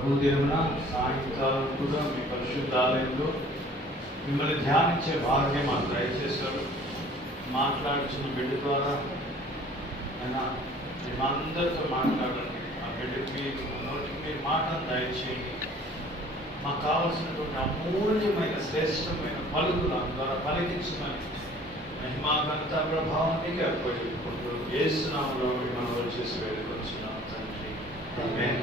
ప్రభు దినమున సాయంకాలం కూడా మీ పరిశుద్ధాలయంలో మిమ్మల్ని ధ్యానించే భాగ్యం మాకు దయచేశారు. మాట్లాడుచున్న బిడ్డ ద్వారా అయినా మేమందరితో మాట్లాడండి. ఆ బిడ్డకి నోటికి మీరు మాటను దయచేయండి. మాకు కావలసినటువంటి అమూల్యమైన శ్రేష్టమైన పలుకులు ద్వారా పలికించమని మహిమాఘనత ప్రభావానికి అప్పచెప్పుకుంటూ యేసు నామములో మనం వచ్చేసి వేడుకొచ్చున్నాం తండ్రి. ఆమేన్.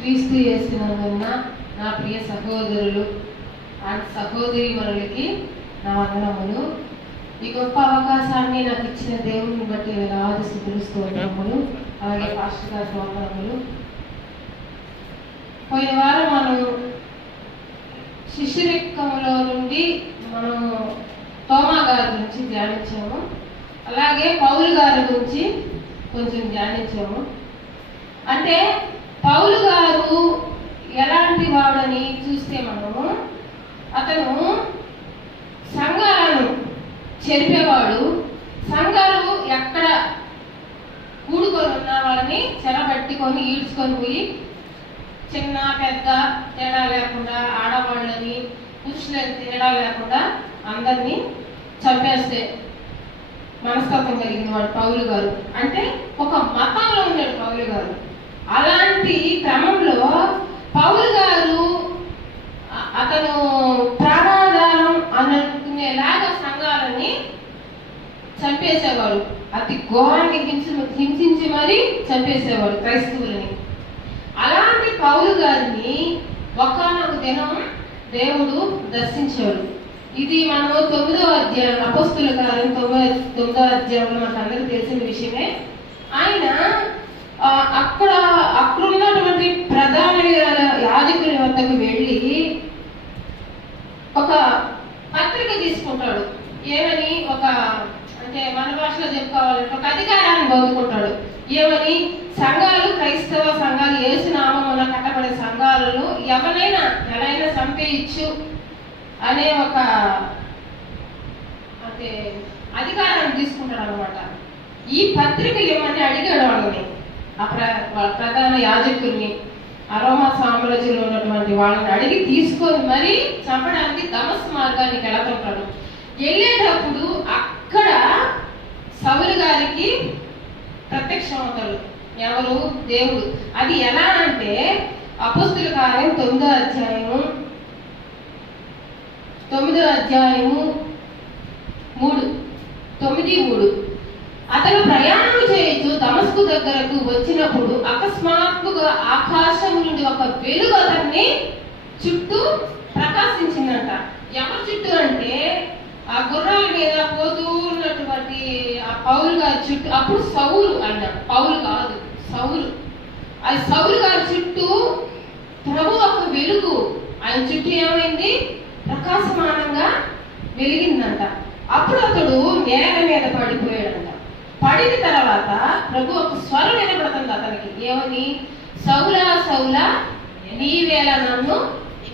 క్రీస్తు యేసునందున్న నా ప్రియ సహోదరులు అండ్ సహోదరీమణులకి నా వందనములు. ఈ గొప్ప అవకాశాన్ని నాకు ఇచ్చిన దేవుని బట్టి వేలాది స్తుతులు స్తోత్రములు, అలాగే పాస్టర్ గారి వందనములు. పోయిన వారం మనం శిష్యరికంలో నుండి మనం తోమా గారి గురించి ధ్యానించాము, అలాగే పౌలు గారి గురించి కొంచెం ధ్యానించాము. అంటే పౌలు గారు ఎలాంటి వాడని చూస్తే మనము, అతను సంఘాలను చెరిపేవాడు. సంఘాలు ఎక్కడ కూడుకొని ఉన్న వాళ్ళని చెరబట్టుకొని ఈడ్చుకొని పోయి చిన్న పెద్ద తేడా లేకుండా, ఆడవాళ్ళని పురుషులని తేడా లేకుండా అందరినీ చంపేస్తే మనస్తత్వం కలిగిన వాడు పౌలు గారు. అంటే ఒక మతంలో ఉన్నాడు పౌలు గారు. అలాంటి క్రమంలో పౌలు గారు అతను ప్రాణాధారం అనుకునేలాగా సంఘాలని చంపేసేవాడు. అతి ఘోరంగా హింసించి మరీ చంపేసేవాడు క్రైస్తవులని. అలాంటి పౌలు గారిని ఒకానొక దినం దేవుడు దర్శించాడు. ఇది మనం 9వ అధ్యాయం అపొస్తలుల కార్యం 9వ అధ్యాయంలో మనకు అందరికీ తెలిసిన విషయమే. ఆయన అక్కడున్నటువంటి ప్రధాన యాజకుల వద్దకు వెళ్ళి ఒక పత్రిక తీసుకుంటాడు. ఏమని, అంటే మన భాషలో చెప్పుకోవాలంటే ఒక అధికారాన్ని పొందుకుంటాడు. ఏమని, సంఘాలు, క్రైస్తవ సంఘాలు, యేసు నామమున కట్టబడే సంఘాలను ఎవరైనా ఎలాగైనా చంపేయచ్చు అనే ఒక అంటే అధికారాన్ని తీసుకుంటాడు అనమాట. ఈ పత్రికలు ఏమని అడిగాడు వాళ్ళని, ప్రధాన యాజకుల్ని, అరోమా సామ్రాజ్యంలో ఉన్నటువంటి వాళ్ళని అడిగి తీసుకొని మరీ చంపడానికి దమస్కు మార్గానికి వెళుతుంటాడు. వెళ్ళేటప్పుడు అక్కడ సౌలు గారికి ప్రత్యక్షమవుతాడు. ఎవరు? దేవుడు. అది ఎలా అంటే అపొస్తలుల కార్యం 9వ అధ్యాయము 9:3 అతను ప్రయాణం చేయొచ్చు దమస్కు దగ్గరకు వచ్చినప్పుడు అకస్మాత్తుగా ఆకాశం నుండి ఒక వెలుగు అతన్ని చుట్టూ ప్రకాశించిందంట. ఎవరి చుట్టూ అంటే ఆ గుర్రాల మీద పోతూ ఉన్నటువంటి ఆ పౌలు గారి చుట్టూ. అప్పుడు సౌలు అన్న, పౌలు కాదు సౌలు. అది సౌలు గారి చుట్టూ ప్రభు ఒక వెలుగు ఆయన చుట్టూ ఏమైంది, ప్రకాశమానంగా వెలిగిందంట. అప్పుడు అతడు నేల మీద పడిపోయాడంట. పడిన తర్వాత ప్రభు ఒక స్వరం వినపడుతుంది అతనికి. ఏమని? సౌలా సౌలా నీవేళ నన్ను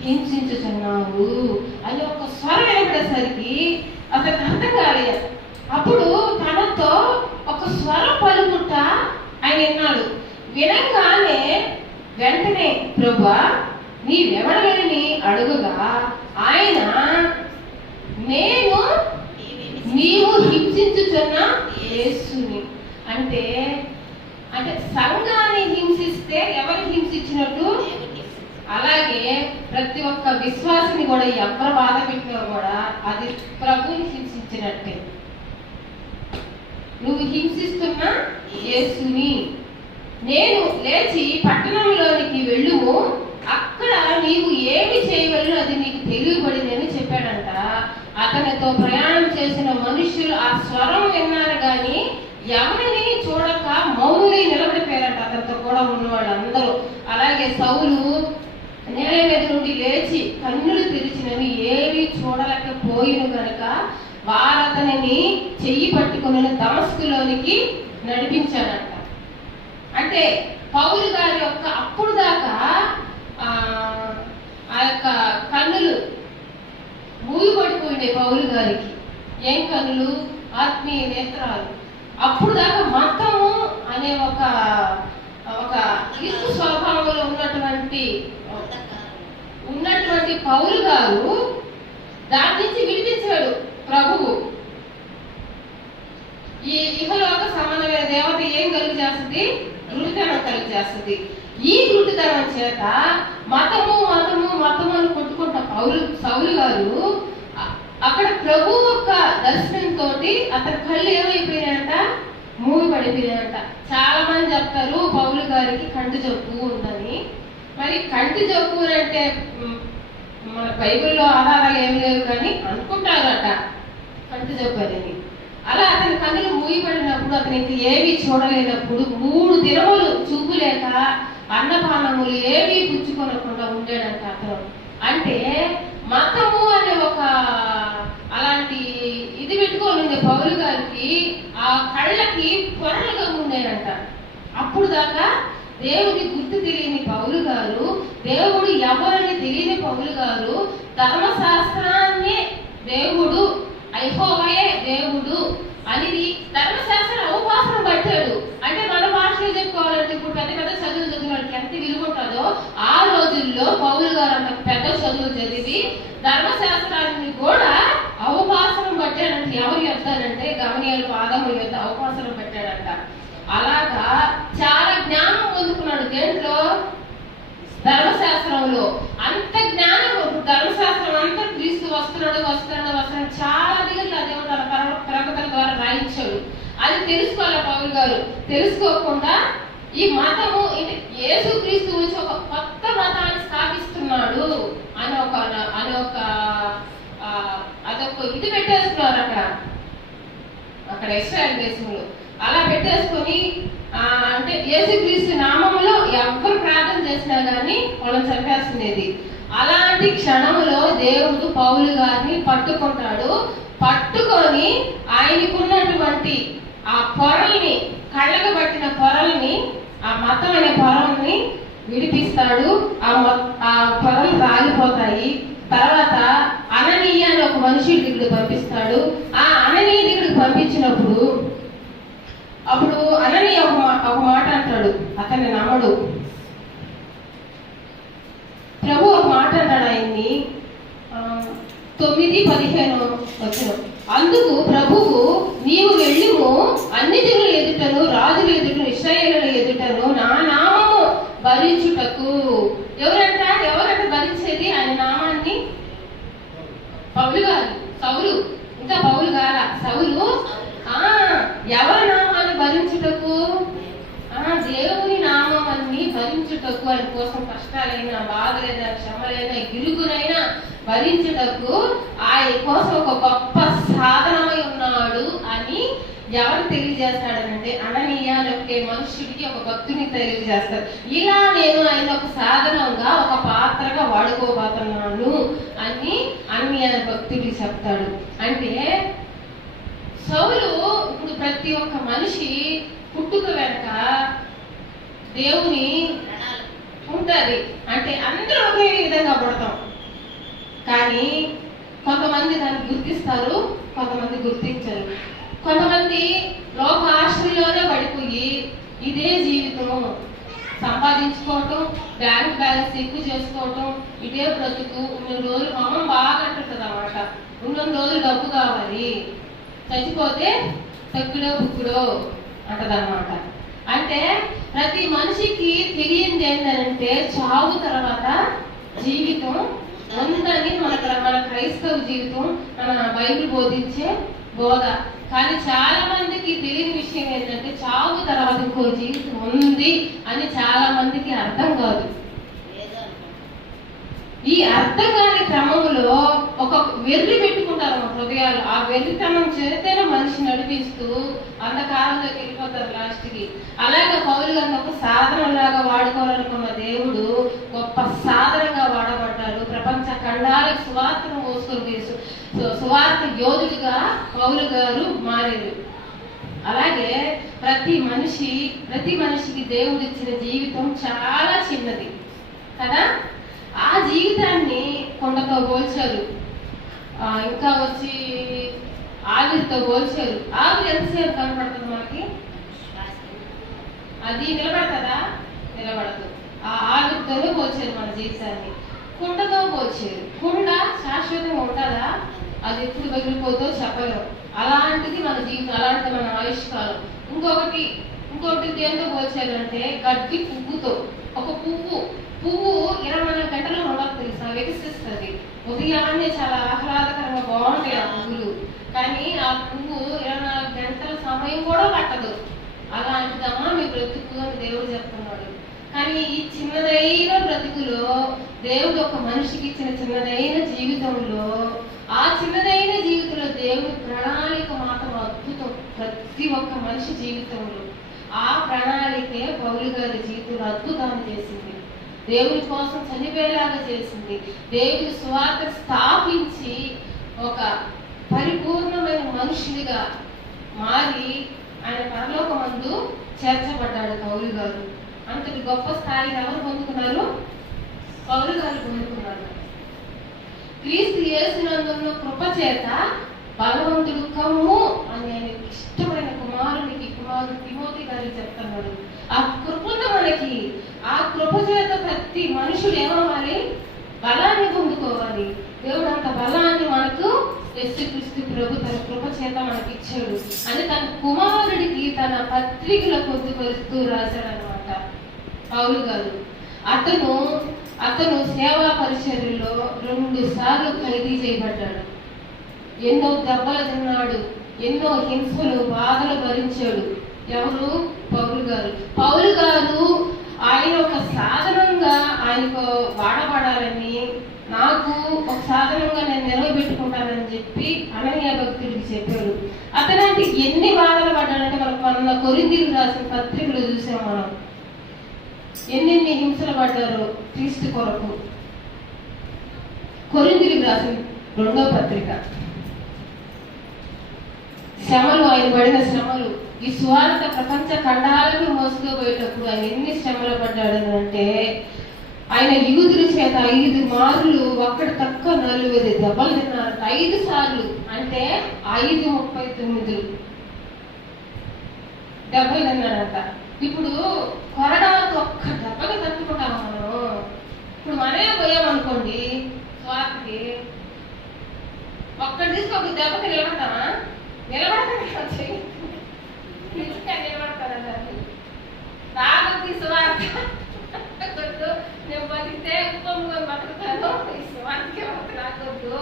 హింసించుచున్నావు అని ఒక స్వరం వినపడేసరికి అతనికి అర్థం కాలేదు. అప్పుడు తనతో ఒక స్వరం పలుకుట ఆయన విన్నాడు. వినగానే వెంటనే ప్రభువా నీవెవడని అడుగుగా ఆయన, నేను నీవు హింసించుచున్న యేసుని. అంటే సంఘాన్ని హింసిస్తే ఎవరు హింసించినట్టు, అలాగే ప్రతి ఒక్క విశ్వాసిని కూడా ఎవరు బాధ పెట్టినా కూడా అది ప్రభుని హింసించినట్టే. నువ్వు హింసిస్తున్న యేసుని నేను లేచి పట్టణంలోనికి వెళ్ళుము, అక్కడ నీవు ఏమి చేయవలెనో అది నీకు తెలియబడిందని చెప్పాడంట. అతనితో ప్రయాణం చేసిన మనుష్యులు ఆ స్వరం విన్నారు గాని ఎవరిని చూడక మౌనులై నిలబడిపోయారంట, అతనితో కూడా ఉన్న వాళ్ళందరూ. అలాగే సౌలు నేల మీద నుండి లేచి కన్నులు తెరిచినవి ఏవి చూడలేకపోయిన గనుక వారు అతనిని చెయ్యి పట్టుకుని దమస్కులోనికి నడిపించారంట. అంటే పౌలు గారి యొక్క అప్పుడు దాకా ఆ యొక్క కన్నులు మూగిపడిపోయిండే పౌలు గారికి. ఏం కన్నులు? ఆత్మీయ నేత్రాలు. అప్పుడు దాకా మతము అనే ఒక ఇరుకు స్వభావంలో ఉన్నటువంటి పౌలు గారు దాని నుంచి విడిపించాడు ప్రభువు. ఈ ఇహలోక సంబంధమైన దేవత ఏం కలుగు చేస్తుంది? గురుతనం కలుగు చేస్తుంది. ఈ గురుతనం చేత మతము అని కొట్టుకుంటా సౌలు గారు అక్కడ ప్రభు యొక్క దర్శనంతో అతని కళ్ళు ఏమైపోయినాయంట? మూవి పడిపోయినాయంట. చాలా మంది చెప్తారు పౌలు గారికి కంటి జబ్బు ఉందని. మరి కంటి జబ్బు అంటే మన బైబిల్లో ఆధారాలు ఏమి లేవు కానీ అనుకుంటారట కంటి జబ్బు అని. అలా అతని కన్నులు మూయబడినప్పుడు అతనికి ఏవి చూడలేనప్పుడు 3 దినములు చూపు లేక అన్నపానములు ఏవి పుచ్చుకొనకుండా ఉండేడంట అతను. అంటే మతము అనే ఒక అలాంటి ఇది పెట్టుకొని ఉండే పౌలు గారికి ఆ కళ్ళకి పొరలుగా ఉండేనంట. అప్పుడు దాకా దేవుడి గుర్తు తెలియని పౌలు గారు, దేవుడు ఎవరని తెలియని పౌలు గారు ధర్మశాస్త్రాన్ని దేవుడు యెహోవాయే దేవుడు అనేది ధర్మశాస్త్రం అవకాశం పట్టాడు. అంటే మన భాషలో చెప్పుకోవాలంటే ఇప్పుడు పెద్ద పెద్ద చదువులు చదివినట్టు ఎంత విలువ ఉంటుందో ఆ రోజుల్లో పౌలు గారు అంత పెద్ద చదువులు చదివి ధర్మశాస్త్రాన్ని కూడా అవకాశం పట్టాడంటే ఎవరు చెప్తానంటే గమనీయుల పాదముల యొక్క అవకాశం పెట్టాడంట. అలాగా చాలా జ్ఞానం పొందుకున్నాడు. దేంట్లో? ధర్మశాస్త్రంలో. అంత జ్ఞానం. ధర్మశాస్త్రం అంతా క్రీస్తు వస్తున్నాడు చాలా దిగులు అదేమో తన ప్రకటన ద్వారా రాయించాడు. అది తెలుసుకోవాలి పౌలు గారు. తెలుసుకోకుండా ఈ మతము యేసు క్రీస్తు వచ్చి ఒక కొత్త మతాన్ని స్థాపిస్తున్నాడు అని అదొక ఇది పెట్టేస్తున్నారు అక్కడ ఇశ్రాయేలు దేశంలో. అలా పెట్టేసుకొని అంటే యేసుక్రీస్తు నామములో ఎవరు ప్రార్థన చేసినా గానీ వాళ్ళని చంపేస్తున్నది. అలాంటి క్షణంలో దేవుడు పౌలు గారిని పట్టుకుంటాడు. పట్టుకొని ఆయనకున్నటువంటి ఆ పొరల్ని, కళ్ళకు పట్టిన పొరల్ని, ఆ మతం అనే పొరల్ని విడిపిస్తాడు. ఆ పొరలు రాలిపోతాయి. తర్వాత అననీయ అని ఒక మనుషుడి దగ్గరికి పంపిస్తాడు. ఆ అననీయ దగ్గరికి పంపించినప్పుడు అప్పుడు అననీయ ఒక మాట అంటాడు. అతన్ని నమ్మడు. ప్రభు ఒక మాట అంటాడు ఆయన్ని. 9:15 వచనం. అందుకు ప్రభువు, నీవు వెళ్ళుము, అన్ని జనుల ఎదుటను రాజుల ఎదుటను ఇశ్రాయేలుల ఎదుటను నా నామము భరించుటకు. ఎవరంట భరించేది ఆయన నామాన్ని? పౌలు గారు. సౌలు. ఇంకా పౌలు గారా? సౌలు. ఎవరి నామాన్ని భరించుటకు? దేవుని నామాన్ని భరించుటకు. ఆయన కోసం కష్టాలైనా, బాధలైనా, శ్రమలైనా, ఇరుగునైనా భరించుటకు ఆయన కోసం ఒక గొప్ప సాధనమై ఉన్నాడు అని ఎవరు తెలియజేస్తాడనంటే అననీయ అనే మనుషుడికి, ఒక భక్తుని తెలియజేస్తాడు. ఇలా నేను ఆయన ఒక సాధనంగా, ఒక పాత్రగా వాడుకోబోతున్నాను అని అననీయ భక్తుడికి చెప్తాడు. అంటే సౌలు ఇప్పుడు ప్రతి ఒక్క మనిషి పుట్టుక వెనక దేవుని ఉంటది. అంటే అందరూ ఒకే విధంగా పుడతాం, కానీ కొంతమంది దాన్ని గుర్తిస్తారు, కొంతమంది గుర్తించరు. కొంతమంది లోక ఆశ్రయంలోనే పడిపోయి ఇదే జీవితం, సంపాదించుకోవటం, బ్యాంక్ బ్యాలెన్స్ ఎక్కువ చేసుకోవటం, ఇదే బ్రతుకు. ఉన్న రోజులు అమ్మ బాగా అంటుంటది అన్నమాట. ఉన్న రోజులు డబ్బు కావాలి, చచ్చిపోతే తగ్గుడో బుక్కుడో అంటదన్నమాట. అంటే ప్రతి మనిషికి తెలియంది ఏంటంటే చావు తర్వాత జీవితం ఉందని మన క్రైస్తవ జీవితం, మన బైబిల్ బోధించే బోధ. కానీ చాలా మందికి మందికి తెలియని విషయం ఏంటంటే చావు తర్వాత ఇంకో జీవితం ఉంది అని చాలా మందికి అర్థం కాదు. ఈ అర్థం కాని క్రమంలో ఒక వెర్రి పెట్టుకుంటారు మా హృదయాలు. ఆ వెర్రితనం చేతేనే మనిషి నడిపిస్తూ అంధకారంలోకి వెళ్ళిపోతారు లాస్ట్కి. అలాగే పౌలు గారిని ఒక సాధనలాగా వాడుకోవాలనుకున్న దేవుడు గొప్ప సాధనంగా వాడబడ్డాడు. ప్రపంచ ఖండాలకు సువార్తను మోసుకొని సువార్త యోధుడిగా పౌలు గారు మారారు. అలాగే ప్రతి మనిషికి దేవుడు ఇచ్చిన జీవితం చాలా చిన్నది కదా. ఆ జీవితాన్ని కొండతో పోల్చారు, ఇంకా వచ్చి ఆవిరితో పోల్చారు. ఆవిరి ఎంతసేపు కనపడుతుంది మనకి? అది నిలబడతారా? నిలబడదు. ఆ ఆవిరితోనే పోల్చారు మన జీవితాన్ని. కుండతో పోల్చారు. కుండ శాశ్వతంగా ఉంటుందా? అది ఎప్పుడు పగిలిపోతో చెప్పలేము. అలాంటిది మన జీవితం, అలాంటిది మన ఆయుష్కాలం. ఇంకొకటి దేంతో పోల్చారంటే గడ్డి పువ్వుతో. ఒక పువ్వు 24 గంటలు ఉండదు తెలుసా, వికసిస్తుంది. ఉదయాన్నే చాలా ఆహ్లాదకరంగా బాగుంటాయి ఆ పువ్వులు, కానీ ఆ పువ్వు 24 గంటల సమయం కూడా పట్టదు. అలాంటిదమ్మా మీ బ్రతుకు అని దేవుడు చెప్తున్నాడు. కానీ ఈ చిన్నదైన బ్రతుకులో దేవుడు ఒక మనిషికి ఇచ్చిన చిన్నదైన జీవితంలో, ఆ చిన్నదైన జీవితంలో దేవుడి ప్రణాళిక మాత్రం అద్భుతం. ప్రతి ఒక్క మనిషి జీవితంలో ఆ ప్రణాళికే పౌలు గారి జీవితంలో అద్భుతాన్ని చేసింది. దేవుడి కోసం చనిపోయేలాగా చేసింది. దేవుడి సువార్త స్థాపించి ఒక పరిపూర్ణమైన మనుషుడిగా మారి ఆయన పరలోకమందు చేర్చబడ్డాడు పౌలు గారు. అంతటి గొప్ప స్థాయిని ఎవరు పొందుకున్నారు? పౌలు గారు పొందుకున్నారు. క్రీస్తు యేసునందున్న కృప చేత బలవంతుడు కమ్ము అని ఆయన ఇష్టమైన కుమారుడు తిమోతి గారికి చెప్తున్నాడు. ఆ కృపను మనకి, ఆ కృప చేత ప్రతి మనుషుడు ఏమవ్వాలి? బలాన్ని పొందుకోవాలి. దేవుడు అంత బలాన్ని మనకు యేసుక్రీస్తు ప్రభు తన కృప చేత మనకి ఇచ్చాడు అని తన కుమారుడికి తన పత్రికలో పొందుపరుస్తూ రాశాడనమాట పౌలు గారు. అతను సేవా పరిచర్యలో 2 సార్లు ఖైదీ చేయబడ్డాడు. ఎన్నో దెబ్బలు తిన్నాడు, ఎన్నో హింసలు బాధలు భరించాడు. ఎవరు? పౌలు గారు ఆయన ఒక సాధనంగా ఆయనకు వాడబడాలని, నాకు ఒక సాధనంగా నేను నిలవబెట్టుకుంటానని చెప్పి అననీయ భక్తుడికి చెప్పాడు. అతనంటే ఎన్ని బాధలు పడ్డాడంటే మన కొరింథీయులకు రాసిన పత్రికలు చూసాం మనం. ఎన్నెన్ని హింసలు పడ్డారు క్రీస్తు కొరకు. కొరింథీయులకు రాసిన 2వ పత్రిక. శ్రమలు, ఆయన పడిన శ్రమలు, ఈ సువార్త ప్రపంచ ఖండాలకు మోసుకుపోయేటప్పుడు ఆయన ఎన్ని శ్రమలు పడ్డాడు అంటే, ఆయన యూదుల చేత 5 మార్లు ఒక్కడి తక్కువ 4 దెబ్బలు తిన్నారు. 5 సార్లు అంటే 5:39 దెబ్బలు తిన్నాడంట. ఇప్పుడు కొరడాతో ఒక్క దెబ్బకి తట్టుకుంటాము మనం. ఇప్పుడు మనమే పోయామనుకోండి స్వాతికి, ఒక్కటి తీసుకు ఒక దెబ్బకి నిలబడతామా? నిలబడతాడు. రాబోతు స్వార్థ నేను బతికితే ఉప్పొంగుకొని బతుకుతాను, ఈ స్వార్థకే రాకొద్దు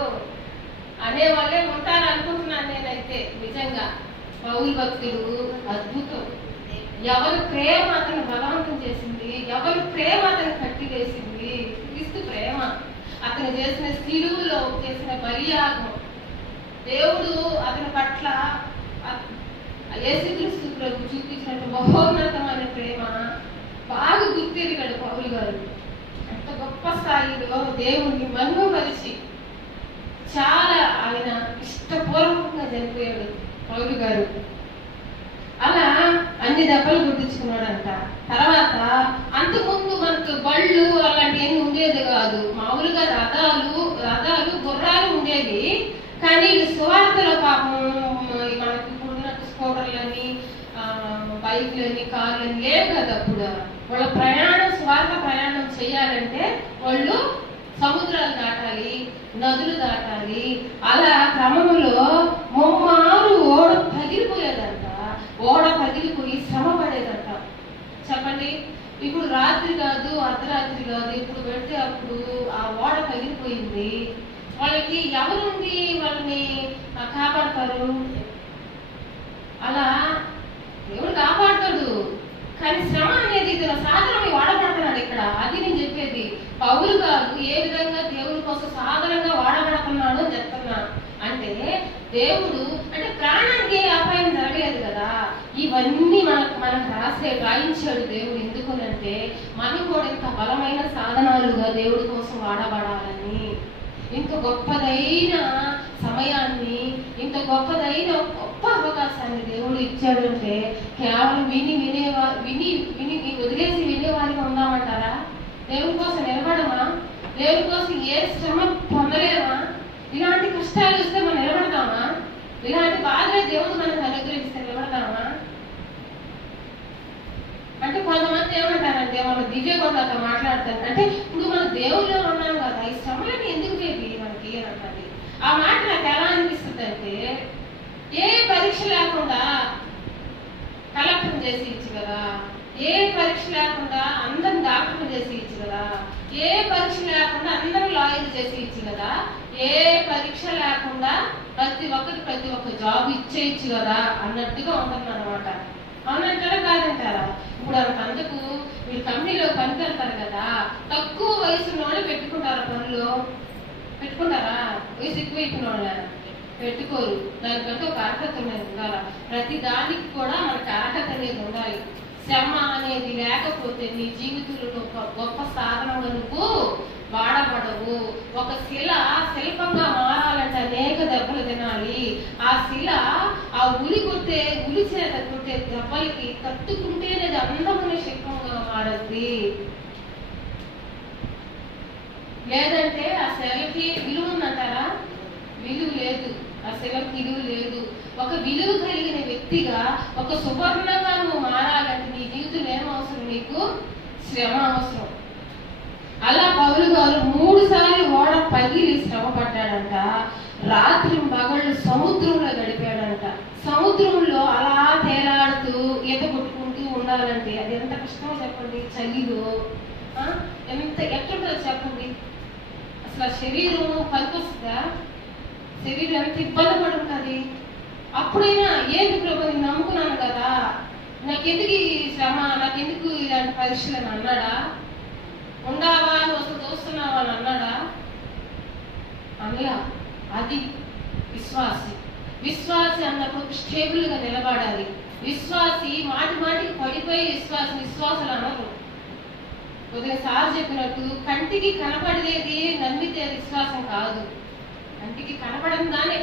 అనే వాళ్ళే ఉంటారు అనుకుంటున్నాను నేనైతే. నిజంగా పౌలు భక్తులు అద్భుతం. ఎవరి ప్రేమ అతను బలవంతం చేసింది, ఎవరి ప్రేమ అతను కట్టి వేసింది. క్రీస్తు ప్రేమ, అతను చేసిన శిలువలో చేసిన బలియాగం, దేవుడు అతని పట్ల యేసుక్రీస్తు ప్రభు చూపించినట్టు మహోన్నతమైన ప్రేమ బాగా గుర్తిరిగాడు పౌలు గారు. అంత గొప్ప స్థాయిలో దేవుడిని మహిమపరిచి చాలా ఆయన ఇష్టపూర్వకంగా చనిపోయాడు పౌలు గారు. అలా అన్ని దెబ్బలు గుర్తించుకున్నాడంట. తర్వాత అంతకుముందు మనకు బళ్ళు అలాంటివన్నీ ఉండేది కాదు. మామూలుగా రథాలు గుర్రాలు ఉండేవి. కానీ సువార్తలో పాపం మనకి ఇప్పుడున్నట్టు స్కూటర్లని, బైక్లని, కార్లని లేవు కదా. అప్పుడు వాళ్ళ స్వార్థ ప్రయాణం చేయాలంటే వాళ్ళు సముద్రాలు దాటాలి, నదులు దాటాలి. అలా క్రమంలో 3 ఓడ పగిలిపోయేదంట. ఓడ పగిలిపోయి శ్రమ పడేదంట. చెప్పండి, ఇప్పుడు రాత్రి కాదు, అర్ధరాత్రి కాదు, ఇప్పుడు పెడితే అప్పుడు ఆ ఓడ పగిలిపోయింది. వాళ్ళకి ఎవరుండి వాళ్ళని కాపాడతారు? అలా దేవుడు కాపాడతాడు. కానీ శ్రమ అనేది ఇతను సాధనమై వాడబడుతున్నాడు ఇక్కడ. అది నేను చెప్పేది. పౌలు గారు ఏ విధంగా దేవుడి కోసం సాధనంగా వాడబడుతున్నాడు అని చెప్తున్నా. అంటే దేవుడు అంటే ప్రాణానికి అపాయం జరగలేదు కదా. ఇవన్నీ మనకు రాయించాడు దేవుడు. ఎందుకనంటే మనం కూడా ఇంత బలమైన సాధనాలుగా దేవుడి కోసం వాడబడాలని, ఇంత గొప్పదైన సమయాన్ని, ఇంత గొప్పదైన గొప్ప అవకాశాన్ని దేవుడు ఇచ్చాడు. అంటే కేవలం విని వదిలేసి వినేవారిగా ఉన్నామంటారా? దేవుడి కోసం నిలబడమా? దేవుడి కోసం ఏ శ్రమ పొందలేమా? ఇలాంటి కష్టాలు వస్తే మనం నిలబడతామా? ఇలాంటి బాధలే దేవుడు మనకు అనుగ్రహిస్తే నిలబడతామా? అంటే కొంతమంది ఏమంటారంటే మన దివ్య కొండతో మాట్లాడతారు. అంటే ఇప్పుడు మన దేవుళ్ళలో ఉన్నాం కదా, ఈ శ్రమలని ఎందుకు బేబీ మనకి అని అంటారు. ఆ మాట నాకు ఎలా అనిపిస్తుంది అంటే, ఏ పరీక్ష లేకుండా కలెక్టర్ చేసి ఇచ్చు కదా, ఏ పరీక్ష లేకుండా అందరిని డాక్టర్ చేసి ఇచ్చు కదా, ఏ పరీక్ష లేకుండా అందరూ లాయర్ చేసి ఇచ్చు కదా, ఏ పరీక్ష లేకుండా ప్రతి ఒక్క జాబ్ ఇచ్చేయచ్చు కదా అన్నట్టుగా ఉంటుంది అన్నమాట. అవునంటారా కాదంటారా? ఇప్పుడు అంతకు మీరు కంపెనీలో పనికెళ్తారు కదా, తక్కువ వయసు ఉన్న వాళ్ళు పెట్టుకుంటారా పనులు? పెట్టుకుంటారా? వయసు ఎక్కువ అయిపోయిన వాళ్ళ పెట్టుకోరు. దానికంటే ఒక అర్హత అనేది ఉండాలి. ప్రతి దానికి కూడా మనకి అర్హత అనేది ఉండాలి. శ్రమ అనేది లేకపోతే నీ జీవితంలో ఒక గొప్ప సాధనంగా నువ్వు వాడబడవు. ఒక శిల్పంగా మారాలంటే అనేక దెబ్బలు తినాలి. ఆ శిల ఆ ఉలి చేత కొట్టే దెబ్బలకి తట్టుకుంటేనే అందమైన శిల్పంగా మారద్ది. లేదంటే ఆ శిలకి విలువ ఉందంటారా? విలువ లేదు. ఆ శిలకి విలువ లేదు. ఒక విలువ కలిగిన వ్యక్తిగా, ఒక సువర్ణంగా నువ్వు మారాలంటే నీ జీవితం ఏం అవసరం? నీకు శ్రమ అవసరం. అలా పౌలు గారు 3 సార్లు ఓడ పగిలి శ్రమ పడ్డాడంట. రాత్రి పగళ్ళు సముద్రంలో గడిపాడంట. సముద్రంలో అలా తేలాడుతూ ఈత కొట్టుకుంటూ ఉండాలంటే అది ఎంత కష్టమో చెప్పండి. చలిలో ఎట్లుంటుందో చెప్పండి. అసలు శరీరం పనికొస్తుందా? శరీరం ఎంత ఇబ్బంది పడి ఉంటుంది. అప్పుడైనా ఏంటి ప్రభు నేను నమ్ముకున్నాను కదా, నాకెందుకు ఈ శ్రమ, నాకెందుకు ఇలాంటి పరీక్షలు అని అన్నాడా? ఉండావా నువ్వు అసలు చూస్తున్నావా అని అన్నాడా? అనలా. అది విశ్వాసి అన్నప్పుడు స్టేబుల్ గా నిలబడాలి. విశ్వాసి మాటికి పడిపోయి విశ్వాసాలు అనరు. కొద్దిగా సార్ చెప్పినట్టు కంటికి కనపడేది నమ్మితే విశ్వాసం కాదు. కంటికి కనపడని దాన్ని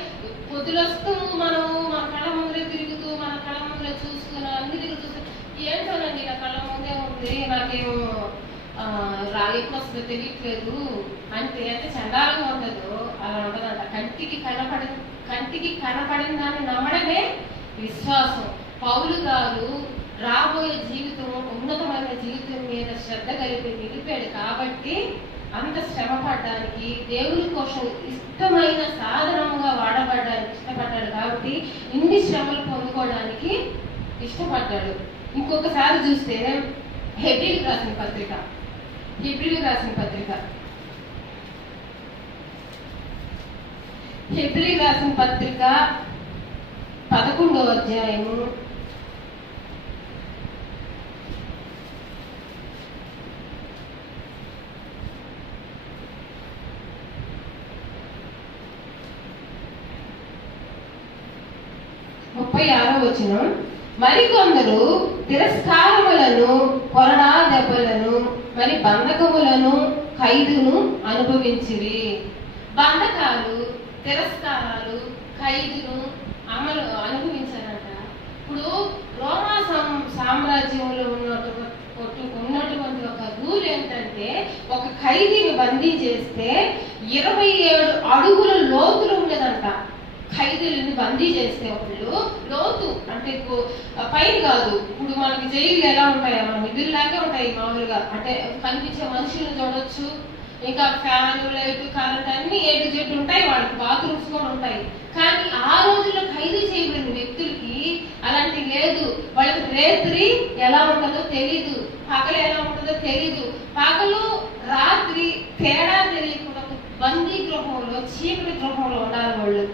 పొద్దులొస్తూ మనము మన కళ్ళ ముందరే తిరుగుతూ, మన కళ్ళ ముందరే చూసుకుని అన్ని తిరుగుతూ ఏంటోనండి నా కళ్ళ ముందే ఉంది, నాకేమో ఎప్పుడు వస్తుందో తెలియట్లేదు అంటే చండాలంగా ఉండదు. అలా ఉండదంట. కంటికి కనపడిన దాన్ని నమ్మడమే విశ్వాసం. పౌలు గారు రాబోయే జీవితం, ఉన్నతమైన జీవితం మీద శ్రద్ధ కలిపి నిలిపాడు కాబట్టి అంత శ్రమ పడ్డానికి, దేవుని కోసం ఇష్టమైన సాధనముగా వాడబడ్డానికి ఇష్టపడ్డాడు. కాబట్టి ఇన్ని శ్రమలు పొందుకోవడానికి ఇష్టపడ్డాడు. ఇంకొకసారి చూస్తే హెబ్రీయులకు రాసిన పత్రిక 11వ అధ్యాయము 36వ వచనం. మరికొందరు తిరస్కారములను, కొరడా దెబ్బలను, మరి బంధకములను, ఖైదును అనుభవించిరి. బంధకాలు, తిరస్కారాలు, ఖైదును అనుభవించారంట. ఇప్పుడు రోమా సామ్రాజ్యంలో ఉన్నటువంటి ఒక రూల్ ఏంటంటే, ఒక ఖైదీని బందీ చేస్తే 27 అడుగుల లోతులు ఉండేదంట. ఖైదీలను బందీ చేస్తే ఒకళ్ళు లోతు అంటే పైన కాదు. ఇప్పుడు మనకి జైలు ఎలా ఉంటాయో మనం ఇదిలాగే ఉంటాయి మామూలుగా. అంటే కనిపించే మనుషులను చూడొచ్చు, ఇంకా ఫ్యాన్, లైట్, కరెంట్ అన్ని ఏడు ఉంటాయి. వాళ్ళకి బాత్రూమ్స్ కూడా ఉంటాయి. కానీ ఆ రోజుల్లో ఖైదీ చేయబడిన వ్యక్తులకి అలాంటి లేదు. వాళ్ళకి రాత్రి ఎలా ఉంటుందో తెలీదు, పగలు ఎలా ఉంటుందో తెలీదు. పగలు రాత్రి తేడా తెలియకుండా బందీ గృహంలో, చీకటి గృహంలో ఉండాలి వాళ్ళు.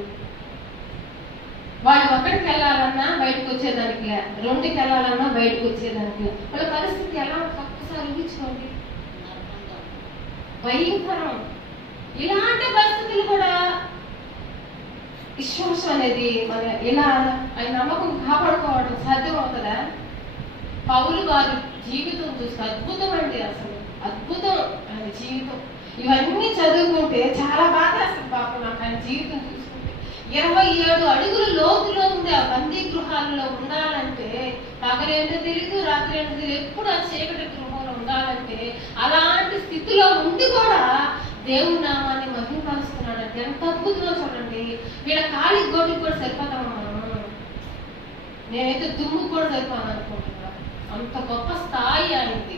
వాళ్ళు ఒకటికి వెళ్ళాలన్నా బయటకు వచ్చేదానికి, రెండుకి వెళ్ళాలన్నా బయటకు వచ్చేదానికి. వాళ్ళ పరిస్థితి ఎలా ఒక్కసారి ఊహించుకోండి, భయంకరం. ఇలాంటి పరిస్థితులు కూడా విశ్వాసం అనేది మన ఇలా ఆయన నమ్మకం కాపాడుకోవడం సాధ్యం అవుతుందా? పౌలు గారి జీవితం చూస్తే అద్భుతం అండి, అసలు అద్భుతం ఆయన జీవితం. ఇవన్నీ చదువుకుంటే చాలా బాధ వేస్తుంది పాపం నాకు ఆయన జీవితం చూసుకుంటే. 27 అడుగుల లోతులో ఉండే ఆ బందీ గృహాల్లో ఉండాలంటే పగలేంటో తెలియదు, రాత్రి ఏంటో తెలియదు, ఎప్పుడు ఆ చీకటి గృహంలో ఉండాలంటే అలాంటి స్థితిలో ఉండి కూడా దేవుని నామాన్ని మహిమపరుస్తున్నాడంటే ఎంత అద్భుతంగా చూడండి. వీళ్ళ కాలి గోటికి కూడా సరిపోతామా మనం? నేనైతే దుమ్ము కూడా సరిపోను అనుకుంటున్నా, అంత గొప్ప స్థాయి అయింది.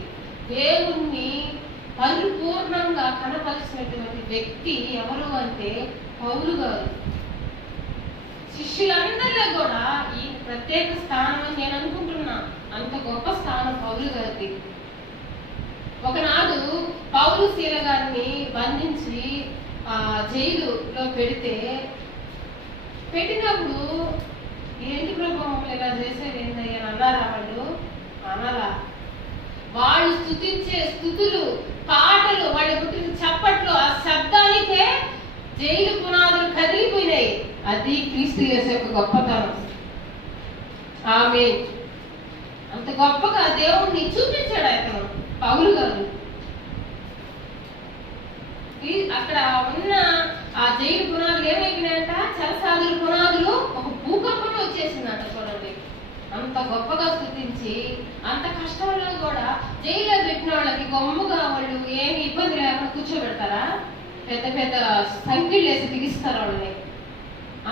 దేవుణ్ణి పరిపూర్ణంగా కనపరిచినటువంటి వ్యక్తి ఎవరు అంటే పౌలు గారు. శిష్యులందరిలో కూడా ఈ ప్రత్యేక స్థానం అని నేను అనుకుంటున్నా, అంత గొప్ప స్థానం పౌలు గారిది. ఒకనాడు పౌలు శీల గారిని బంధించి జైలులో పెట్టినప్పుడు ఏంటి ప్రభు మమ్మల్ని ఇలా చేసేది ఏంటయ్యా అన్నారా? వాళ్ళు అనలా. వాళ్ళు స్తుతించే స్తుతులు, పాటలు, వాళ్ళు పుట్టిన చప్పట్లు, ఆ శబ్దానికే జైలు పునాదులు కదిలిపోయినాయి. అది క్రీస్తు యేసు యొక్క గొప్పతనం. ఆమె అంత గొప్పగా దేవుణ్ణి చూపించాడు అతను పౌలు గారు. అక్కడ ఉన్న ఆ జైలు పునాదులు ఏమైపోయినాయంట? చెరసాదుల పునాదులు ఒక భూకంపమే వచ్చేసిందంట. చూడండి, అంత గొప్పగా స్తుతించి అంత కష్టంలో కూడా జైల్లో పెట్టిన వాళ్ళకి గొమ్మగా వాళ్ళు ఏమి ఇబ్బంది లేకుండా కూర్చోబెడతారా? పెద్ద పెద్ద సంఖ్యలు వేసి బిగిస్తారు వాళ్ళని.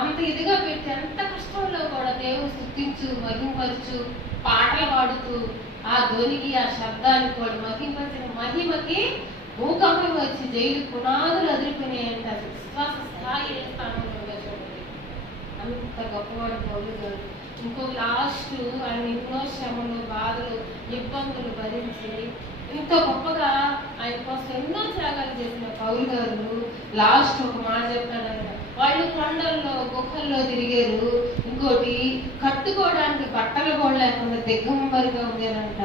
అంత ఇదిగా పెట్టి అంత కష్టంలో కూడా దేవుని స్తుతించు, మహిమపరచు, పాటలు పాడుతూ ఆ ధ్వనికి, ఆ శబ్దానికి వాడు మహిమపరిచిన మహిమకి భూకంపం వచ్చి జైలు పునాదులు అదిరిపోయినాయంట. విశ్వాస స్థాయి స్థానంలో చూడండి, అంత గొప్పవాడు పౌలు గారు. ఇంకో లాస్ట్ ఆయన ఎన్నో శ్రమలు, బాధలు, ఇబ్బందులు భరించి ఇంత గొప్పగా ఆయన కోసం ఎన్నో త్యాగాలు చేసిన పౌలు గారు లాస్ట్ ఒక మాట చెప్తాడు ఆయన. వాళ్ళు కొండల్లో గుహల్లో తిరిగారు. ఇంకోటి కట్టుకోవడానికి బట్టలు కూడా లేకుండా దిగంబరిగా ఉండేనంట.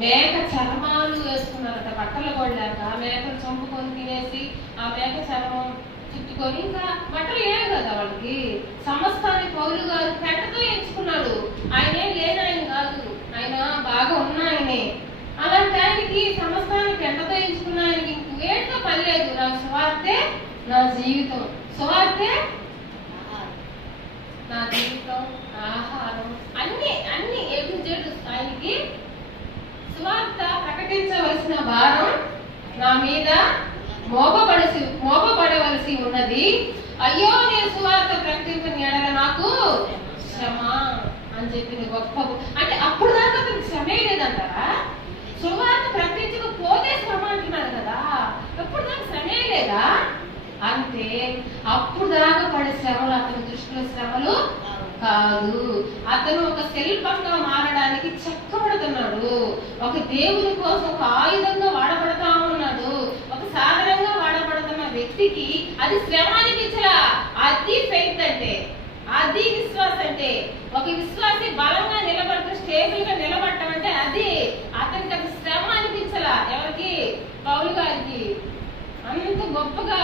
మేక చర్మాలు వేసుకున్నారట బట్టలు కూడా లేక. మేకలు చంపుకొని తినేసి ఆ మేక చర్మం చుట్టుకొని ఇంకా బట్టలు ఏమి కదా వాళ్ళకి. సమస్తాన్ని పౌలు గారు పెట్టతో ఎంచుకున్నాడు. ఆయనే లేని ఆయన కాదు, ఆయన బాగా ఉన్న ఆయనే. అలాంటి ఆయనకి సమస్తాన్ని పెంటతో ఎంచుకున్న ఆయనకి ఇంకేంటో పని లేదు. నాకు సువార్తే నా జీవితం, సువార్తే నా జీవితం, ఆహారం, అన్ని అన్ని ఎదురు ఆయనకి సువార్త ప్రకటించవలసిన భారం నా మీద మోపబడవలసి ఉన్నది. అయ్యో నేను సువార్త ప్రకటింపని ఎడల నాకు శ్రమ అని చెప్పిన గొప్ప. అంటే అప్పుడు దాకా అతనికి శ్రమే లేదంటారా? సువార్త ప్రకటించకపోతే శ్రమ అంటున్నాడు కదా, ఎప్పుడు దాకా శ్రమే లేదా అంటే అప్పుడు దాకా పడే శ్రమలు అతని దృష్టిలో శ్రమలు కాదు. అతను ఒక శిల్పంగా మారడానికి చెక్కబడుతున్నాడు. ఒక దేవుని కోసం ఒక ఆయుధంగా వాడబడతా ఉన్నాడు. ఒక సాధనంగా వాడబడుతున్న వ్యక్తికి అది శ్రమ అనిపించలా. అది ఫెయిత్ అంటే, అది విశ్వాసం అంటే. ఒక విశ్వాసి బలంగా నిలబడుతూ స్టేబుల్ గా నిలబడటం అంటే అది. అతనికి అది శ్రమ అనిపించలా. ఎవరికి? పౌలు గారికి. అంత గొప్పగా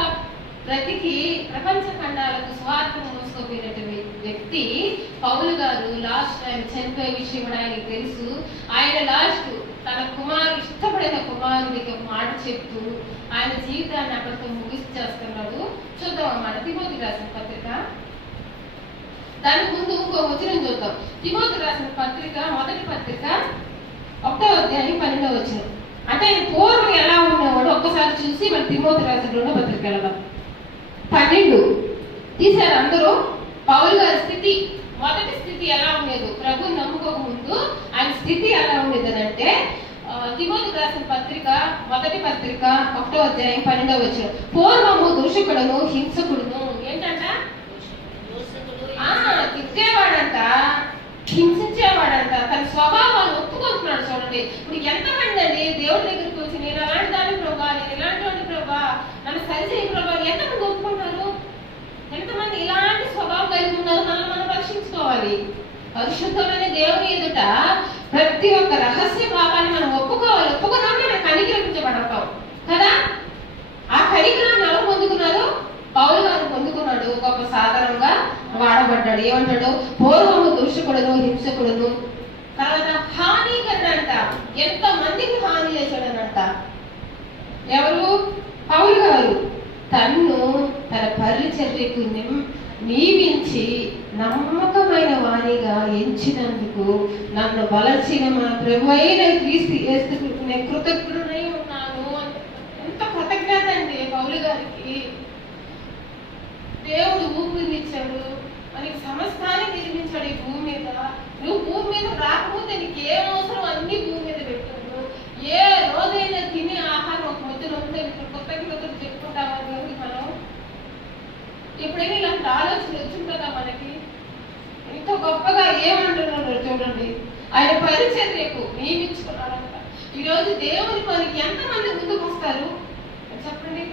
బ్రతికి ప్రపంచ ఖండాలకు స్వార్థం మోసుకుపోయినటువంటి వ్యక్తి పౌలు గారు. లాస్ట్ ఆయన చనిపోయే విషయం కూడా ఆయనకు తెలుసు. ఆయన లాస్ట్ తన ఇష్టపడిన కుమారుడికి మాట చెప్తూ ఆయన జీవితాన్ని అక్కడితో ముగిచేస్తున్నాడు. చూద్దాం అన్నమాట. తిమోతి రాసిన పత్రిక, దానికి ముందు ఇంకో వచనం చూద్దాం. తిమోతి రాసిన పత్రిక, మొదటి పత్రిక 1వ అధ్యాయం 12వ వచనం. అంటే ఆయన పూర్వం ఎలా ఉన్నవాడు ఒక్కసారి చూసి మన తిమోతి రాసిన 2వ పత్రిక వెళ్దాం. 12 తీశారు అందరూ. పౌలు గారి స్థితి, మొదటి స్థితి ఎలా ఉండేది? ప్రభు నమ్ముకోక ముందు ఆయన స్థితి ఎలా ఉండేది అంటే తిమోతి రాసిన పత్రిక, మొదటి పత్రిక 1వ అధ్యాయం 12వ వచనం. పూర్వము దూషకుడును, హింసకుడును. ఏంటంట? తిట్టేవాడంట, హింసించేవాడంట. తన స్వభావాన్ని ఒప్పుకుంటున్నాడు. చూడండి, ఇప్పుడు ఎంతమంది అండి దేవుడి దగ్గరికి వచ్చి నేను అలాంటి దాని ప్రభా, నేను ఇలాంటి వాడి ప్రభా, నన్ను సరిచేయ ప్రభా, ఎంతమంది ఒప్పుకుంటారు? ఎంతమంది ఇలాంటి స్వభావం కలిగి ఉన్నారు? మనం పరీక్షించుకోవాలి. పరిశుద్ధమైన దేవుని ఎదుట ప్రతి ఒక్క రహస్య పాపాన్ని మనం ఒప్పుకోవాలి. ఒప్పుకున్నాక మనం కనికరించబడతాం కదా. ఆ కనికరాన్ని ఎవరు పొందుకున్నారు? పౌలు గారు పొందుకున్నాడు. గొప్ప సాధనంగా వాడబడ్డాడు. ఏమంటాడు? పూర్వము దూషకుడును, హింసకుడును, తర్వాత హానికరుడంట. ఎంత మందికి హాని చేశాడనంట. ఎవరు? పౌలు గారు. తన్ను తన పరిచర్యకు నియమించి నమ్మకమైన వారిగా ఎంచినందుకు నన్ను బలచిన మా ప్రభువైన క్రీస్తు యేసుకు నేను కృతజ్ఞుడై ఉన్నాను. ఎంత కృతజ్ఞత అండి పౌలు గారికి. దేవుడు ఊపిరినిచ్చాడు, మనకి సమస్తాన్ని నిర్మించాడు ఈ భూమి మీద. నువ్వు భూమి మీద రాకపోతే నీకు ఏం అవసరం అన్ని భూమి మీద పెట్టాడు. ఏ రోజైనా తినే ఆహారం ఒక ముద్దలు ఉంటే కృతజ్ఞతలు చెప్పుకుంటామా దేవుడికి? మనం ఎప్పుడైనా ఇలాంటి ఆలోచన వచ్చింటుందా మనకి? ఇంత గొప్పగా ఏమంటున్నాడు చూడండి. ఆయన పరిచర్యకు నియమించుకున్నాడంట. ఈరోజు దేవుని పనికి ఎంతమంది ముందుకు వస్తారు చెప్పండి?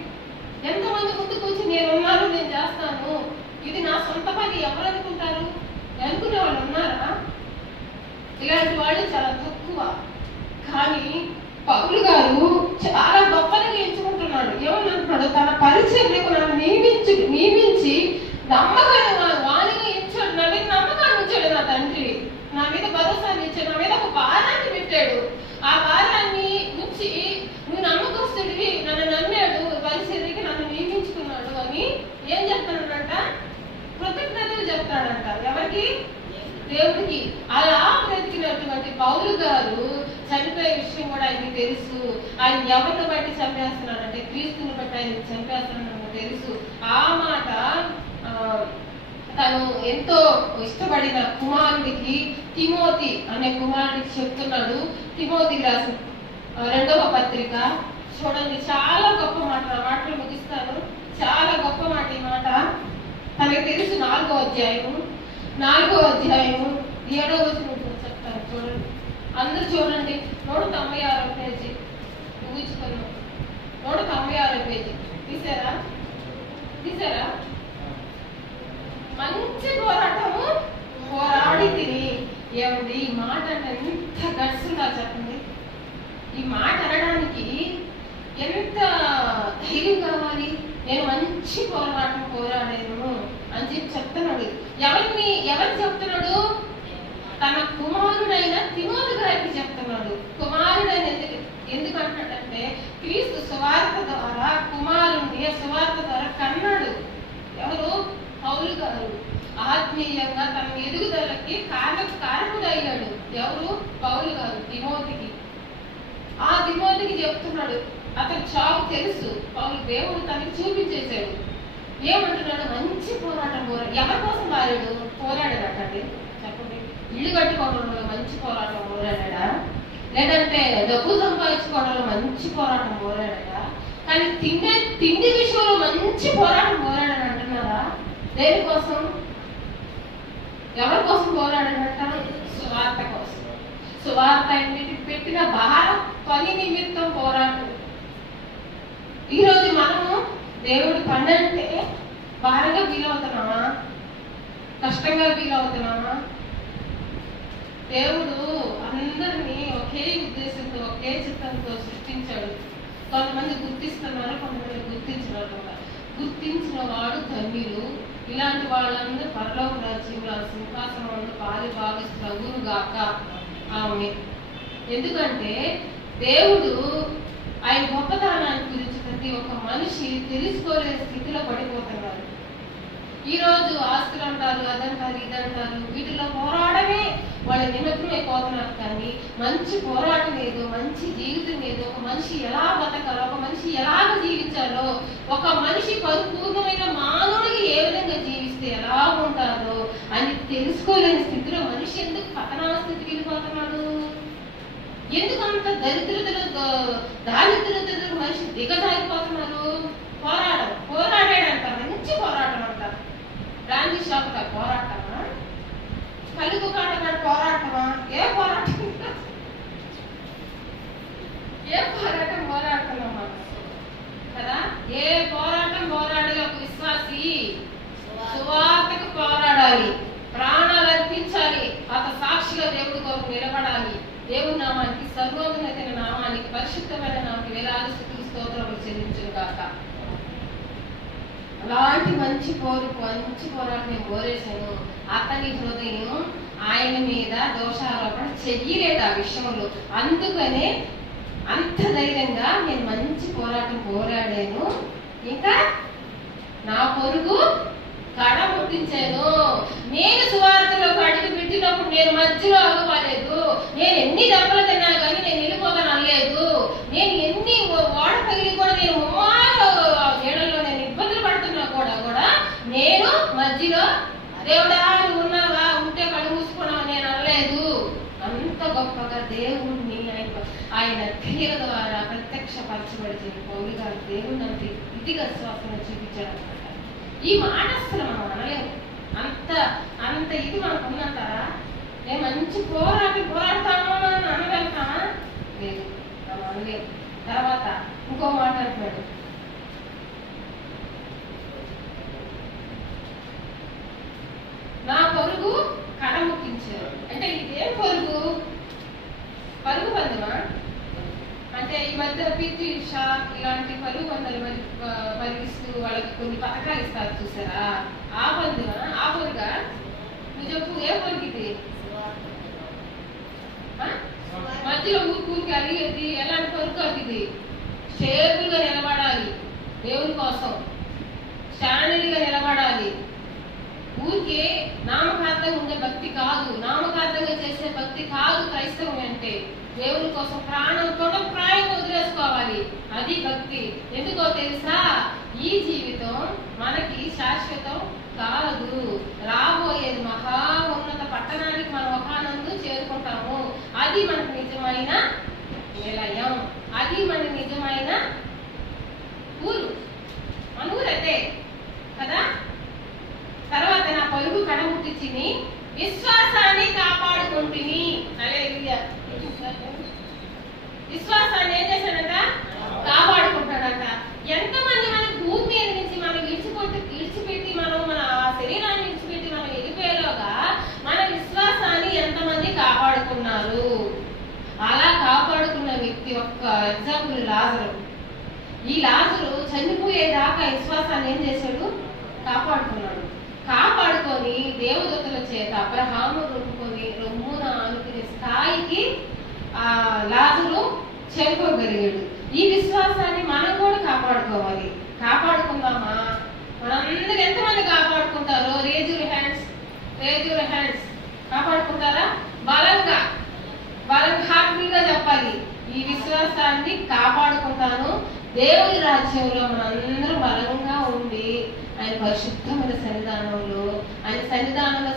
ఎంతమంది ముందుకు వచ్చి నేనున్నాను, నేను చేస్తాను, ఇది నా సొంత పని ఎవరు అనుకుంటారు? అనుకునే వాళ్ళు ఉన్నారా? ఇలాంటి వాళ్ళు చాలా తక్కువ. కానీ పౌలు గారు చాలా గొప్పగా ఎంచుకుంటున్నాడు. ఏమనుకుంటున్నాడు? తన పరిచర్యకు నన్ను నియమించి నమ్మకాన్ని వాణిగా ఇచ్చాడు. నా మీద నమ్మకాన్ని ఉంచాడు నా తండ్రి. నా మీద భరోసాన్ని ఇచ్చాడు. నా మీద ఒక భారాన్ని పెట్టాడు. ఆ భారాన్ని ఉంచి నువ్వు నమ్మకస్తుడివి, నన్ను నమ్మాడు, పరిచర్యకి నన్ను నియమించుకున్నాడు అని ఏం చెప్తాడంట? కృతజ్ఞతలు చెప్తాడంట. ఎవరికి? దేవుడికి. అలా బ్రతికినటువంటి పౌలు గారు చనిపోయే విషయం కూడా ఆయనకి తెలుసు. ఆయన ఎవరిని బట్టి చంపేస్తున్నాడంటే క్రీస్తుని బట్టి ఆయన చంపేస్తున్నాడని తెలుసు. ఆ మాట తను ఎంతో ఇష్టపడిన కుమారుడికి, తిమోతి అనే కుమారుడికి చెప్తున్నాడు. తిమోతికి రాసిన 2వ పత్రిక చూడండి. చాలా గొప్ప మాట. ఆ మాటలు ముగిస్తాను. చాలా గొప్ప మాట ఈ మాట. తనకి తెలుసు. 4వ అధ్యాయము 7వ వచనం చెప్తాను చూడండి. అందరూ చూడండి. 196వ పేజీ ఊహించుకున్నాం. 196వ పేజీ తీసారా? మంచి పోరాటము పోరాడి తిని. ఏమండి ఈ మాట అంటే ఎంత గట్సుగా చెప్పండి. ఈ మాట అనడానికి ఎంత ధైర్యం కావాలి. నేను మంచి పోరాటం పోరాడాను అని చెప్పి చెప్తున్నాడు. ఎవరు చెప్తున్నాడు? తన కుమారుడైన తిమోతి గారికి చెప్తున్నాడు. కుమారుడైన ఎందుకంటాడంటే క్రీస్తు సువార్త ద్వారా కుమారుణ్ణి సువార్త ద్వారా కన్నాడు. ఎవరు? పౌలు గారు. ఆత్మీయంగా తన ఎదుగుదలకి కారకుడయ్యాడు. ఎవరు? పౌలు గారు తిమోతికి. ఆ తిమోతికి చెప్తున్నాడు. అతను చావు తెలుసు. పౌలు దేవుడు తనకి చూపించేశాడు. ఏమంటున్నాడు? మంచి పోరాటం ఎవరి కోసం పోరాడాడటండి చెప్పండి. ఇల్లు కట్టుకోవడంలో మంచి పోరాటం పోరాడా? లేదంటే డబ్బు సంపాదించుకోవడంలో మంచి పోరాటం పోరాడా? కానీ తిండి విషయంలో మంచి పోరాటం పోరాడని అంటున్నారా? దేనికోసం? ఎవరి కోసం పోరాడాడంట? సువార్త కోసం. సువార్త ఆయనకి పెట్టిన భారం పని నిమిత్తం పోరాటం. ఈరోజు మనము దేవుడి పని అంటే భారంగా ఫీల్ అవుతున్నామా? కష్టంగా ఫీల్ అవుతున్నామా? దేవుడు అందరినీ ఒకే ఉద్దేశంతో ఒకే చిత్తంతో సృష్టించాడు. కొంతమంది గుర్తిస్తున్నారు, కొంతమంది గుర్తించినారు. గుర్తించిన వాడు ధన్యులు. ఇలాంటి వాళ్ళందరూ పరలోక రాజ్యంలో సింహాసనంలో పాలు భావిస్తున్నారు గాక ఆమె. ఎందుకంటే దేవుడు ఆయన గొప్పతనాన్ని గురించి ప్రతి ఒక్క మనిషి తెలుసుకోలేని స్థితిలో పడిపోతున్నారు. ఈరోజు ఆస్తులు అంటారు, అదంటారు, ఇదంటారు, వీటిలో పోరాడమే వాళ్ళ నిమగ్నమైపోతున్నారు. కానీ మంచి పోరాటం ఏదో, మంచి జీవితం ఏదో, ఒక మనిషి ఎలా బతకాలో, ఒక మనిషి ఎలాగ జీవించాలో, ఒక మనిషి పరిపూర్ణమైన మానవుడికి ఏ విధంగా జీవిస్తే ఎలా ఉంటారో అని తెలుసుకోలేని స్థితిలో మనిషి ఎందుకు పతనాల స్థితికి వెళ్ళిపోతున్నాడు? ఎందుకు అంత దారిద్రతలో మనిషి దిగజారిపోతున్నారు? పోరాడాడంట. మంచి పోరాటం అంట. గాంధీ షాప్ పోరాటమా? కలుగు కాడ పోరాటమా? ఏ పోరాటం? పోరాడుతున్నాం మనం కదా. ఏ పోరాటం పోరాడలే ఒక విశ్వాసి. సాక్షిగా దేవుడి కొరకు నిలబడాలి. దేవుడి నామానికి, సర్వోన్నతమైన నామానికి, పరిశుద్ధమైన నామానికి వేలాది స్తుతులు స్తోత్రములు చెల్లించును గాక. అలాంటి మంచి పోరాటం నేను కోరేశాను. అతని హృదయం ఆయన మీద దోషారోపణ చెయ్యలేదు ఆ విషయంలో. అందుకనే అంత ధైర్యంగా నేను మంచి పోరాటం పోరాడాను. ఇంకా నా పొరుగు కడ ముట్టించాను. నేను సువార్తలో అడుగు పెట్టినప్పుడు నేను మధ్యలో అవ్వలేదు. నేను ఎన్ని దెబ్బలు తిన్నా కానీ నేను వెళ్ళిపోతాను అనలేదు. నేను ఎన్ని ఓడ పగిలి కూడా నేను నీడల్లో నేను ఇబ్బందులు పడుతున్నా కూడా నేను మధ్యలో దేవుడా నువ్వు ఉన్నావా, ఉంటే కళ్ళు మూసుకున్నావా నేను అనలేదు. అంత గొప్పగా దేవుణ్ణి ఆయన క్రియల ద్వారా ప్రత్యక్షపరచబడిన పౌలు గారు దేవుడిని అంత ఇదిగా శ్వాసను చూపించాడు అనమాట. ఈ మాట అసలు మనం అనలేము. అంత ఇది మనకు ఉన్నంటారా? నేను మంచి పోరాడతాను అని అనగలుగుతామా? లేదు, మనం అనలేము. తర్వాత ఇంకో మాట అంటున్నాడు, నా పరుగు కడముక్కించారు. అంటే ఇదేం పరుగు పందెమా? అంటే ఈ మధ్య పిటి ఉషా ఇలాంటి పరుగు పందాలు పరిగిస్తూ వాళ్ళకి కొన్ని పథకాలు ఇస్తారు చూసారా? ఆ పందెమా? ఆ పరుగా? నువ్వు చెప్పు, ఏ పరుగు ఇది? మధ్యలో ఊరికి అడిగేది ఎలాంటి పరుగు అది? ఇది స్టేబుల్ గా నిలబడాలి, దేవుని కోసం స్టాండర్డ్ గా నిలబడాలి. ఊరికే నామకార్థంగా ఉండే భక్తి కాదు, నామకార్థంగా చేసే భక్తి కాదు క్రైస్తవం అంటే. దేవుని కోసం ప్రాయం వదిలేసుకోవాలి, అది భక్తి. ఎందుకో తెలుసా? ఈ జీవితం మనకి శాశ్వతం కాదు. రాబోయేది మహా ఉన్నత పట్టణానికి మనం ఒకనందు చేరుకుంటాము. అది మనకు నిజమైన నిలయం, అది మన నిజమైన ఊరు. మన ఊరైతే కదా. తర్వాత నా పరుగు కడముట్టించి విశ్వాసాన్ని కాపాడుకుంటుని. హల్లెలూయా. విశ్వాసాన్ని ఏం చేశాడంట? కాపాడుకుంటాడంట. ఎంతమంది మన భూమి మీద నుంచి మనం విడిచిపెట్టి మనం మన శరీరాన్ని విడిచిపెట్టి మనం వెళ్ళిపోయేలోగా మన విశ్వాసాన్ని ఎంతమంది కాపాడుకున్నారు? అలా కాపాడుకున్న వ్యక్తి ఒక్క ఎగ్జాంపుల్ లాజరు. ఈ లాజరు చనిపోయేదాకా విశ్వాసాన్ని ఏం చేశాడు? కాపాడుకున్నాడు. కాపాడుకొని దేవదూతల చేత అబ్రహాము రొమ్మున ఆనుకునే స్థాయికి లాజరు చేరుకోగలిగాడు. ఈ విశ్వాసాన్ని మనం కూడా కాపాడుకోవాలి. కాపాడుకుందామా? మనందరూ ఎంతమంది కాపాడుకుంటారో రేజ్ యువర్ హ్యాండ్స్. కాపాడుకుంటారా? బలంగా హ్యాపీగా చెప్పాలి, ఈ విశ్వాసాన్ని కాపాడుకుంటాను. దేవుని రాజ్యంలో మనందరూ బలంగా ఉండి ఆయన పరిశుద్ధమైన సన్నిధానంలో, ఆయన సన్నిధానంలో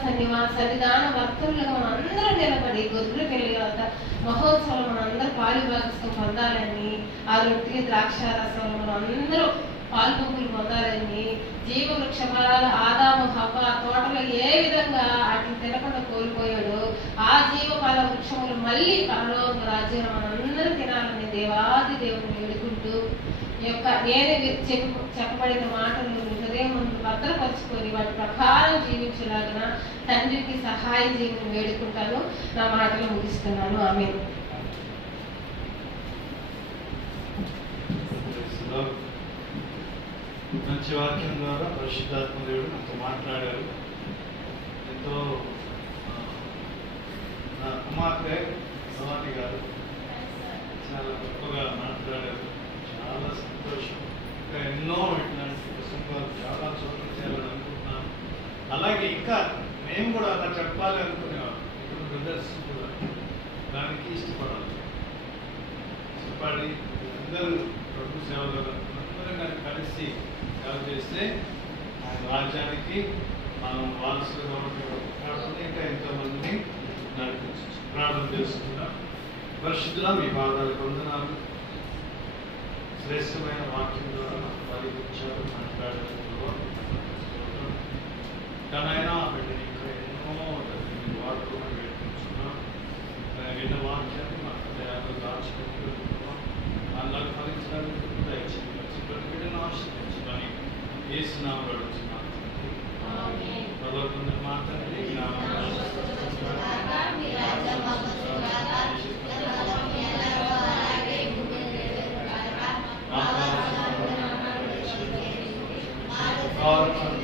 సన్నిధాన భక్తులుగా మనందరం నిలబడి గొర్రె పిల్లల మహోత్సవం మనందరూ పాలుభాగస్వం పొందాలని, ఆ రొట్టె ద్రాక్షారసంలో మనందరూ పాల్పంపులు పొందాలని, జీవవృక్ష ఫలాలు ఆదాము హవ్వ తోటలో ఏ విధంగా వాటిని తినకుండా కోల్పోయాడో ఆ జీవఫల వృక్షములు మళ్ళీ పరలోక రాజ్యంలో మనందరూ తినాలని దేవాది దేవుని వేడుకుంటూ ఈ యొక్క నేనే చెప్పబడిన మాటలు హృదయం ముందు భద్రపరుచుకొని వాటి ప్రకారం జీవించలాగిన తండ్రికి సహాయం చేయమని వేడుకుంటాను. నా మాటలు ముగిస్తున్నాను. ఆమేన్. మంచి వాక్యం ద్వారా పరిశుద్ధాత్మ దేవుడు నాతో మాట్లాడారు. ఎంతో నా కుమార్తె సవాతి గారు చాలా గొప్పగా మాట్లాడారు. చాలా సంతోషం. ఇంకా ఎన్నో ఇట్లాంటి ప్రసంగాలు చాలా చోట్ల చేయాలని అనుకుంటున్నాను. అలాగే ఇంకా మేము కూడా అలా చెప్పాలి అనుకునేవాళ్ళం. ఇప్పుడు బ్రదర్స్ కూడా దానికి ఇష్టపడాలి. ఇష్టపడి అందరూ ప్రభు సేవలో అందరం కానీ కలిసి సేవ చేస్తే ఆయన రాజ్యానికి మనం వారసులుగా ఉంటే ఇంకా ఎంతోమందిని నడిపించు. ప్రార్థన చేసుకుంటాం. పరిశుద్ధుల మీ పాదాలు వందనాలు. శ్రేష్టమైన వాక్యం ద్వారా పరిగించారు, మాట్లాడారు. కానైనా బిడ్డని ఇంకా ఎన్నో వాడుకోమని వేడుకుంటున్నాం. విన్న వాక్యాన్ని మా హృదయాల్లో దాచుకుంటున్నాం. అల్లాగా ఫలించడానికి దయచేసి ప్రతి బిడ్డను ఆశ్రయించమని యేసునామములో అడుగుతున్నాం. పరలోకమందున్న మా తండ్రి, నీ నామమున కారణాలు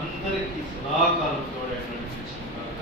అందరికీ సదాకాలం తోడే నడిపించిన కాక.